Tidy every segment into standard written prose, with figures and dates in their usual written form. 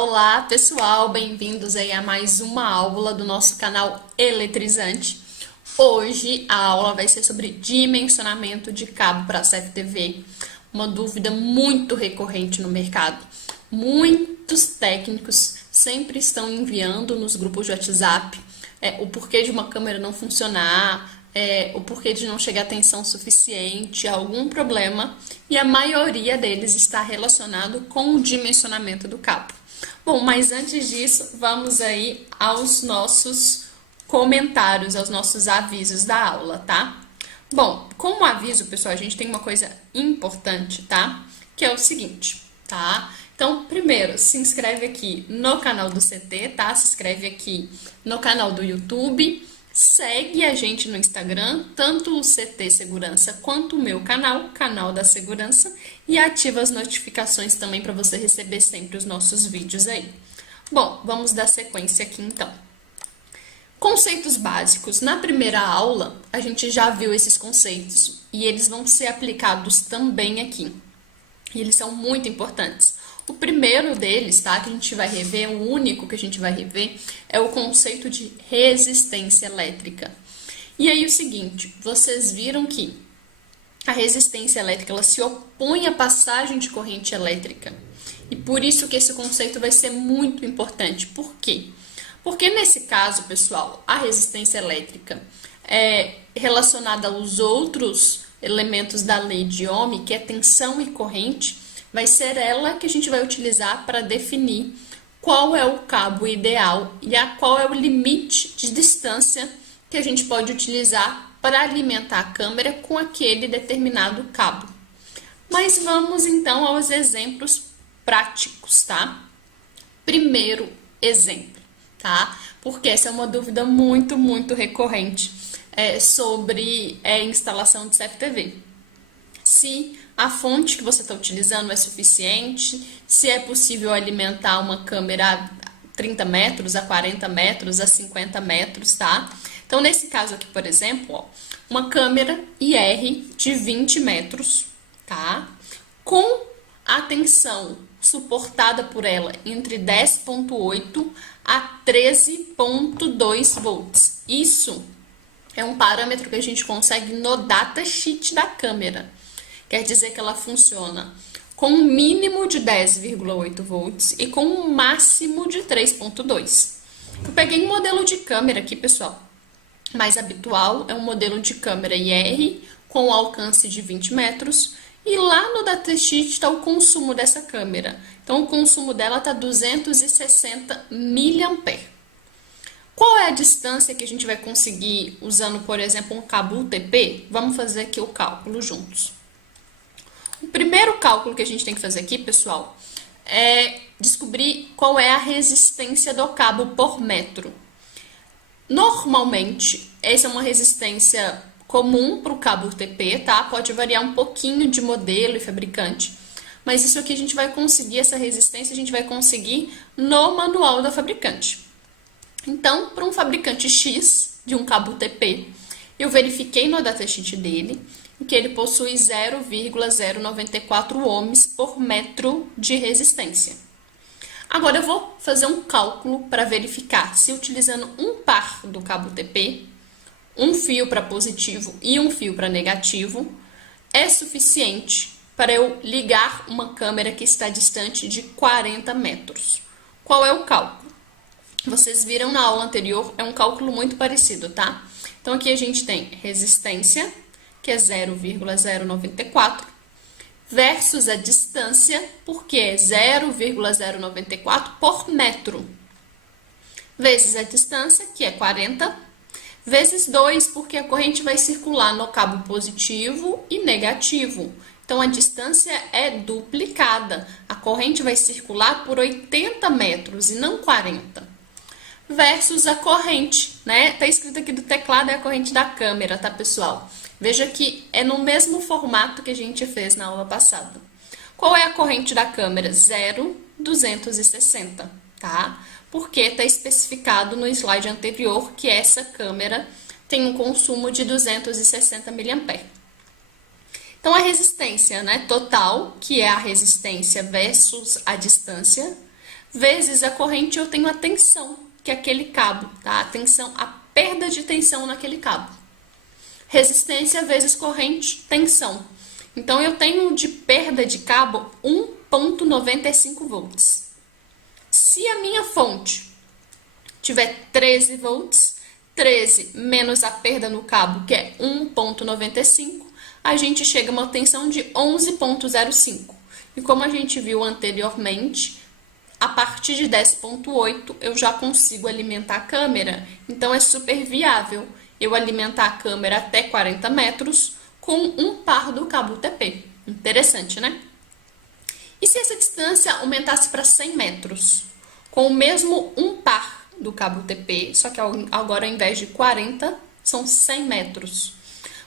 Olá, pessoal, bem-vindos aí a mais uma aula do nosso canal Eletrizante. Hoje a aula vai ser sobre dimensionamento de cabo para CFTV, uma dúvida muito recorrente no mercado. Muitos técnicos sempre estão enviando nos grupos de WhatsApp o porquê de uma câmera não funcionar, o porquê de não chegar a tensão suficiente, algum problema, e a maioria deles está relacionado com o dimensionamento do cabo. Bom, mas antes disso, vamos aí aos nossos comentários, aos nossos avisos da aula, tá? Bom, como aviso, pessoal, a gente tem uma coisa importante, tá? Que é o seguinte, tá? Então, primeiro, se inscreve aqui no canal do CT, tá? Se inscreve aqui no canal do YouTube. Segue a gente no Instagram, tanto o CT Segurança quanto o meu canal, Canal da Segurança, e ativa as notificações também para você receber sempre os nossos vídeos aí. Bom, vamos dar sequência aqui então. Conceitos básicos. Na primeira aula, a gente já viu esses conceitos e eles vão ser aplicados também aqui. E eles são muito importantes. O primeiro deles, tá, que a gente vai rever, o único que a gente vai rever, é o conceito de resistência elétrica. E aí o seguinte, vocês viram que a resistência elétrica, ela se opõe à passagem de corrente elétrica. E por isso que esse conceito vai ser muito importante. Por quê? Porque nesse caso, pessoal, a resistência elétrica é relacionada aos outros elementos da lei de Ohm, que é tensão e corrente. Vai ser ela que a gente vai utilizar para definir qual é o cabo ideal e qual é o limite de distância que a gente pode utilizar para alimentar a câmera com aquele determinado cabo. Mas vamos então aos exemplos práticos, tá? Primeiro exemplo, tá? Porque essa é uma dúvida muito recorrente sobre instalação de CFTV. Se a fonte que você está utilizando é suficiente, se é possível alimentar uma câmera a 30 metros, a 40 metros, a 50 metros, tá? Então, nesse caso aqui, por exemplo, ó, uma câmera IR de 20 metros, tá? Com a tensão suportada por ela entre 10,8 a 13,2 volts. Isso é um parâmetro que a gente consegue no datasheet da câmera. Quer dizer que ela funciona com um mínimo de 10,8 volts e com um máximo de 3,2. Eu peguei um modelo de câmera aqui, pessoal. Mais habitual é um modelo de câmera IR com alcance de 20 metros. E lá no datasheet está o consumo dessa câmera. Então, o consumo dela está 260 mA. Qual é a distância que a gente vai conseguir usando, por exemplo, um cabo UTP? Vamos fazer aqui o cálculo juntos. O primeiro cálculo que a gente tem que fazer aqui, pessoal, é descobrir qual é a resistência do cabo por metro. Normalmente, essa é uma resistência comum para o cabo UTP, tá? Pode variar um pouquinho de modelo e fabricante. Mas isso aqui a gente vai conseguir, essa resistência a gente vai conseguir no manual da fabricante. Então, para um fabricante X de um cabo UTP, eu verifiquei no datasheet dele que ele possui 0,094 ohms por metro de resistência. Agora eu vou fazer um cálculo para verificar se utilizando um par do cabo UTP, um fio para positivo e um fio para negativo, é suficiente para eu ligar uma câmera que está distante de 40 metros. Qual é o cálculo? Vocês viram na aula anterior, é um cálculo muito parecido, tá? Então aqui a gente tem resistência, que é 0,094, versus a distância, porque é 0,094 por metro, vezes a distância, que é 40, vezes 2, porque a corrente vai circular no cabo positivo e negativo. Então, a distância é duplicada. A corrente vai circular por 80 metros e não 40. Versus a corrente, né? Tá escrito aqui do teclado, é a corrente da câmera, tá, pessoal? Veja que é no mesmo formato que a gente fez na aula passada. Qual é a corrente da câmera? 0,260, tá? Porque está especificado no slide anterior que essa câmera tem um consumo de 260 mA. Então, a resistência, né, total, que é a resistência versus a distância, vezes a corrente, eu tenho a tensão que aquele cabo, tá? A tensão, a perda de tensão naquele cabo. Resistência vezes corrente, tensão. Então, eu tenho de perda de cabo 1,95 volts. Se a minha fonte tiver 13 volts, 13 menos a perda no cabo, que é 1,95, a gente chega a uma tensão de 11,05. E como a gente viu anteriormente, a partir de 10,8 eu já consigo alimentar a câmera. Então, é super viável eu alimentar a câmera até 40 metros com um par do cabo UTP. Interessante, né? E se essa distância aumentasse para 100 metros? Com o mesmo um par do cabo UTP, só que agora ao invés de 40, são 100 metros.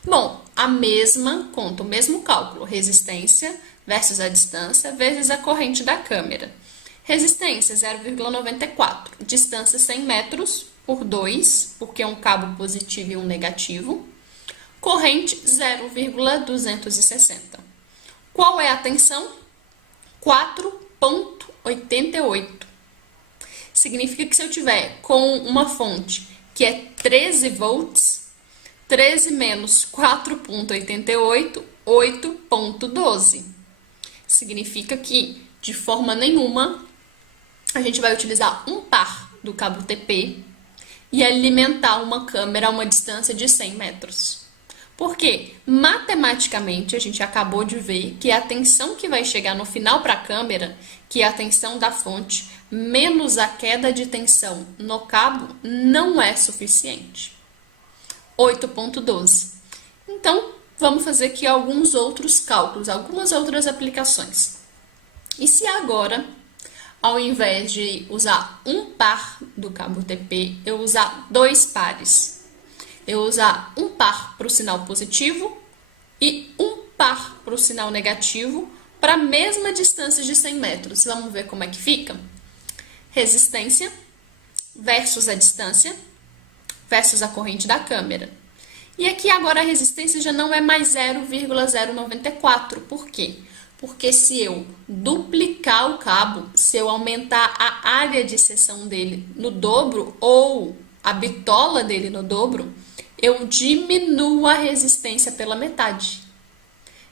Bom, a mesma conta, o mesmo cálculo, resistência versus a distância vezes a corrente da câmera. Resistência 0,94, distância 100 metros por 2, porque é um cabo positivo e um negativo. Corrente 0,260. Qual é a tensão? 4,88. Significa que se eu tiver com uma fonte que é 13 volts, 13 menos 4,88, 8,12. Significa que, de forma nenhuma, a gente vai utilizar um par do cabo UTP e alimentar uma câmera a uma distância de 100 metros. Porque, matematicamente, a gente acabou de ver que a tensão que vai chegar no final para a câmera, que é a tensão da fonte, menos a queda de tensão no cabo, não é suficiente. 8,12. Então, vamos fazer aqui alguns outros cálculos, algumas outras aplicações. E se agora, ao invés de usar um par do cabo UTP, eu usar dois pares? Eu usar um par para o sinal positivo e um par para o sinal negativo para a mesma distância de 100 metros. Vamos ver como é que fica? Resistência versus a distância versus a corrente da câmera. E aqui agora a resistência já não é mais 0,094. Por quê? Porque se eu duplicar o cabo, se eu aumentar a área de seção dele no dobro ou a bitola dele no dobro, eu diminuo a resistência pela metade.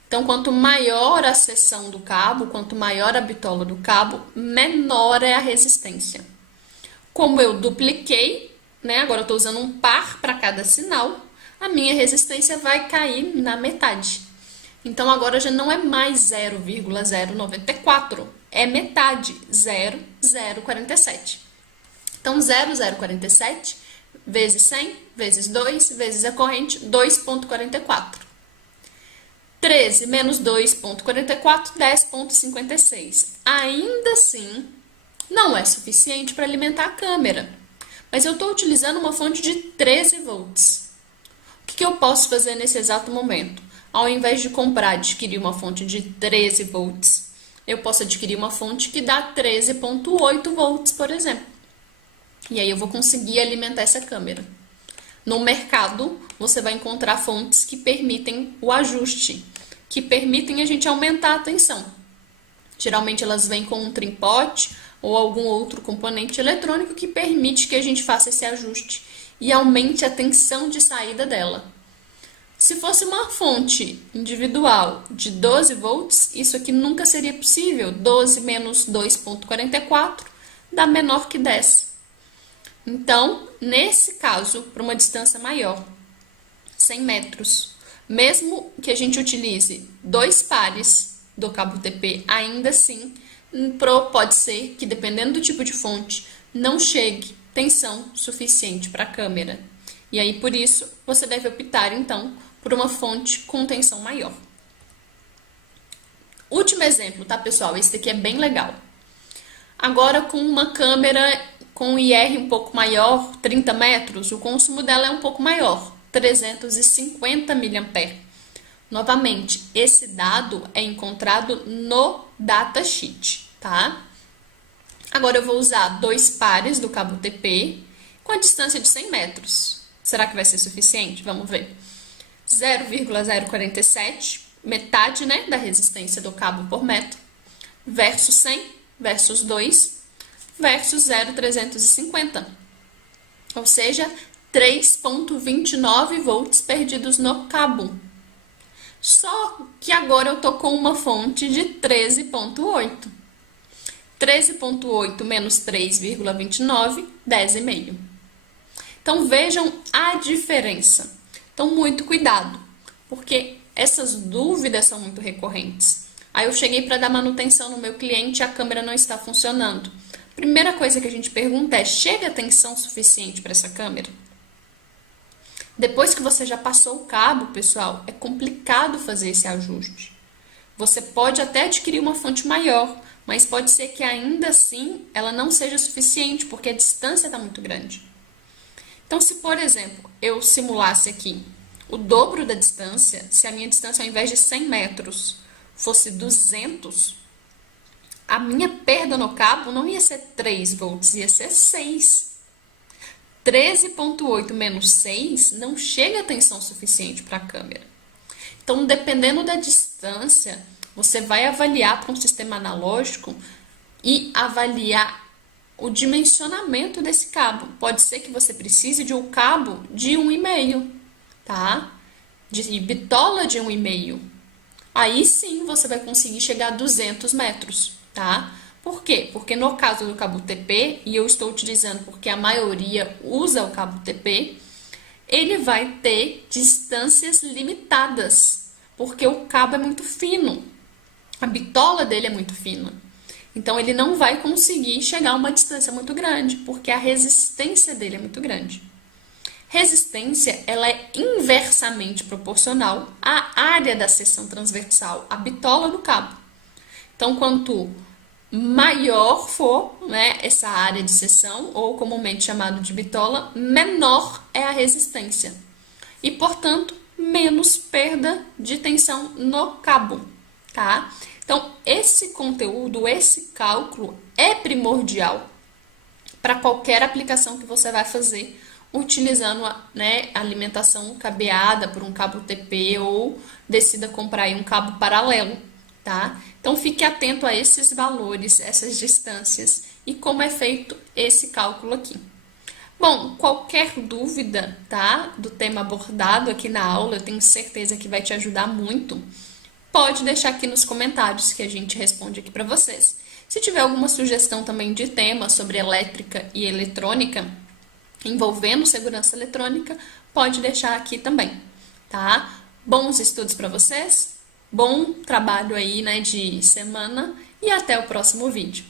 Então, quanto maior a seção do cabo, quanto maior a bitola do cabo, menor é a resistência. Como eu dupliquei, né, agora eu estou usando um par para cada sinal, a minha resistência vai cair na metade. Então, agora já não é mais 0,094, é metade, 0,047. Então, 0,047 vezes 100, vezes 2, vezes a corrente, 2,44. 13 menos 2,44, 10,56. Ainda assim, não é suficiente para alimentar a câmera. Mas eu estou utilizando uma fonte de 13 volts. O que eu posso fazer nesse exato momento? Ao invés de adquirir uma fonte de 13 volts, eu posso adquirir uma fonte que dá 13,8 volts, por exemplo. E aí eu vou conseguir alimentar essa câmera. No mercado, você vai encontrar fontes que permitem o ajuste, que permitem a gente aumentar a tensão. Geralmente elas vêm com um trim-pot ou algum outro componente eletrônico que permite que a gente faça esse ajuste e aumente a tensão de saída dela. Se fosse uma fonte individual de 12 volts, isso aqui nunca seria possível. 12 menos 2,44 dá menor que 10. Então, nesse caso, para uma distância maior, 100 metros, mesmo que a gente utilize dois pares do cabo UTP, ainda assim, pode ser que, dependendo do tipo de fonte, não chegue tensão suficiente para a câmera. E aí, por isso, você deve optar, então, por uma fonte com tensão maior. Último exemplo, tá, pessoal? Esse daqui é bem legal. Agora, com uma câmera com um IR um pouco maior, 30 metros, o consumo dela é um pouco maior, 350 mA. Novamente, esse dado é encontrado no datasheet, tá? Agora eu vou usar dois pares do cabo UTP com a distância de 100 metros. Será que vai ser suficiente? Vamos ver. 0,047, metade, né, da resistência do cabo por metro, versus 100, versus 2. versus 0,350. Ou seja, 3,29 volts perdidos no cabo. Só que agora eu tô com uma fonte de 13,8. 13,8 menos 3,29, 10,5. Então, vejam a diferença. Então, muito cuidado, porque essas dúvidas são muito recorrentes. Aí eu cheguei para dar manutenção no meu cliente e a câmera não está funcionando. Primeira coisa que a gente pergunta é: chega tensão suficiente para essa câmera? Depois que você já passou o cabo, pessoal, é complicado fazer esse ajuste. Você pode até adquirir uma fonte maior, mas pode ser que ainda assim ela não seja suficiente, porque a distância está muito grande. Então, se por exemplo, eu simulasse aqui o dobro da distância, se a minha distância ao invés de 100 metros fosse 200, a minha perda no cabo não ia ser 3 volts, ia ser 6. 13,8 menos 6 não chega a tensão suficiente para a câmera. Então, dependendo da distância, você vai avaliar para um sistema analógico e avaliar o dimensionamento desse cabo. Pode ser que você precise de um cabo de 1,5, tá? De bitola de 1,5. Aí sim você vai conseguir chegar a 200 metros, tá? Por quê? Porque no caso do cabo TP, e eu estou utilizando porque a maioria usa o cabo TP, ele vai ter distâncias limitadas, porque o cabo é muito fino, a bitola dele é muito fina. Então, ele não vai conseguir chegar a uma distância muito grande, porque a resistência dele é muito grande. Resistência, ela é inversamente proporcional à área da seção transversal, a bitola do cabo. Então, quanto maior for, né, essa área de seção, ou comumente chamado de bitola, menor é a resistência. E, portanto, menos perda de tensão no cabo, tá? Então, esse conteúdo, esse cálculo é primordial para qualquer aplicação que você vai fazer utilizando, né, alimentação cabeada por um cabo TP ou decida comprar aí um cabo paralelo, tá? Então, fique atento a esses valores, essas distâncias e como é feito esse cálculo aqui. Bom, qualquer dúvida, tá, do tema abordado aqui na aula, eu tenho certeza que vai te ajudar muito. Pode deixar aqui nos comentários que a gente responde aqui para vocês. Se tiver alguma sugestão também de tema sobre elétrica e eletrônica, envolvendo segurança eletrônica, pode deixar aqui também, tá? Bons estudos para vocês, bom trabalho aí, né, de semana e até o próximo vídeo.